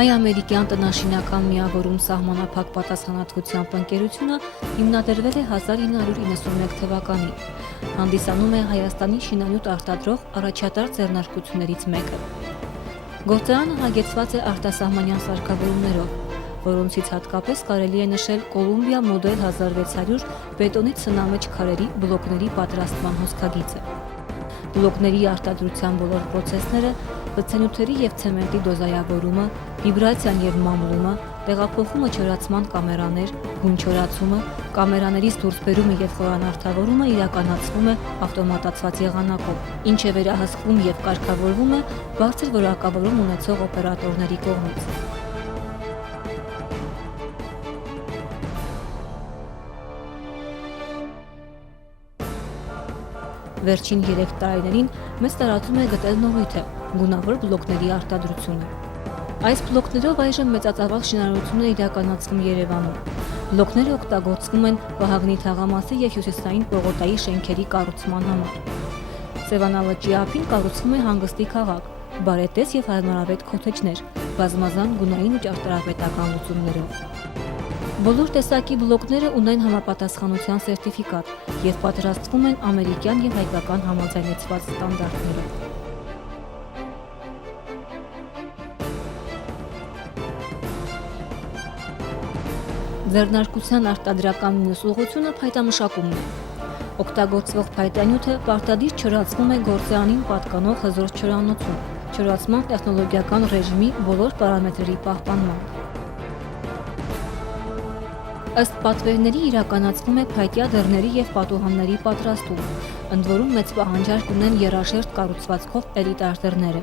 Հայ-ամերիկյան տնաշինական միավորում սահմանափակ պատասխանատվությամբ ընկերությունը հիմնադրվել է 1991 թվականին։ Հանդիսանում է Հայաստանի շինանյութ արտադրող առաջատար ձեռնարկություններից մեկը։ Գործարանը հագեցված է արտասահմանյան սարքավորումներով, որոնցից հատկապես կարելի է նշել Կոլումբիա մոդել 1600 բետոնից սնամեջ քարերի բլոկների պատրաստման հոսքագիծը։ Բլոկների արտադրության բոլոր պրոցեսները, լցենյութերի և ցեմենտի դոզայավորումը, վիբրացիան և մամլումը, տեղափոխումը չորացման կամերաներ, գույն չորացումը, կամերաներից դուրսբերումը և խորանարդավորումը իրականացվում է ավտոմատացված եղանակով, ինչը վերահսկվում և կարգավորվում է բարձր որակավորում ունեցող օպերատորների կողմից։ Վերջին 3 տարիներին մեծ տարածում է գտել նորույթը՝ գունավոր բլոկների արտադրությունը։ Այս բլոկներով այժմ մեծածավալ շինարարություն է իրականացվում Երևանում։ Բլոկները օգտագործվում են Վահագնի թաղամասի և Հյուսիսային պողոտայի շենքերի կառուցման համար։ Սևանա լճի ափին կառուցվում է հանգստի քաղաք, բարետես և հարմարավետ քոթեջներ, բազմազան գունային ու ճարտարապետական լուծումներով։ Բոլոր տեսակի բլոկները ունեն համապատասխանության սերտիֆիկատ և պատրաստվում են ամերիկյան և հայկական համաձայնեցված ստանդարտներով։ Ձեռնարկության արտադրական մյուս ուղղությունը փայտամշակումն է։ Օգտագործվող փայտանյութը պարտադիր չորացվում է գործարանին պատկանող հզոր չորանոցում, չորացման տեխնոլոգիական ռեժիմի բոլոր պարամետրերի պահպանմամբ։ Ըստ պատվերների իրականացվում է փայտյա դռների և պատուհանների պատրաստում, ընդ որում մեծ պահանջարկ ունեն եռաշերտ կառուցվածքով էլիտար դռները։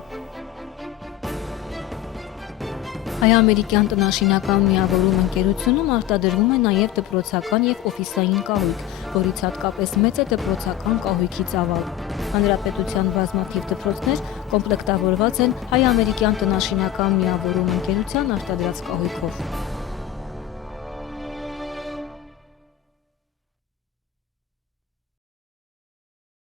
Հայ-ամերիկյան տնաշինական միավորում ընկերությունում արտադրվում է նաև դպրոցական և օֆիսային կահույք, որից հատկապես մեծ է դպրոցական կահույքի ծավալը։ Հանրապետության բազմաթիվ դպրոցներ կոմպլեկտավորված են Հայ-ամերիկյան տնաշինական միավորում ընկերության արտադրած կահույքով։